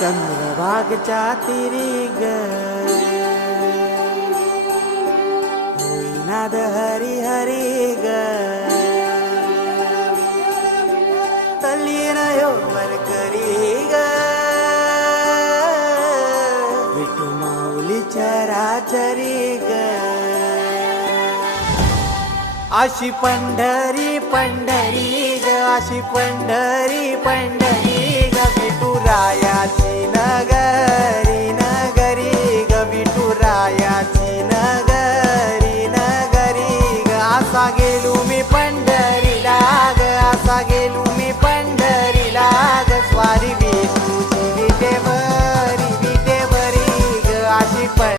चंद्रभागच्या तिरी ग होईनाद हरी हरी ग तल्लीन यो वरकरी ग विठू माऊली चराचरी ग अशी पंढरी पंढरी ग अशी पंढरी पंढरी ग विठू रायाची नगरी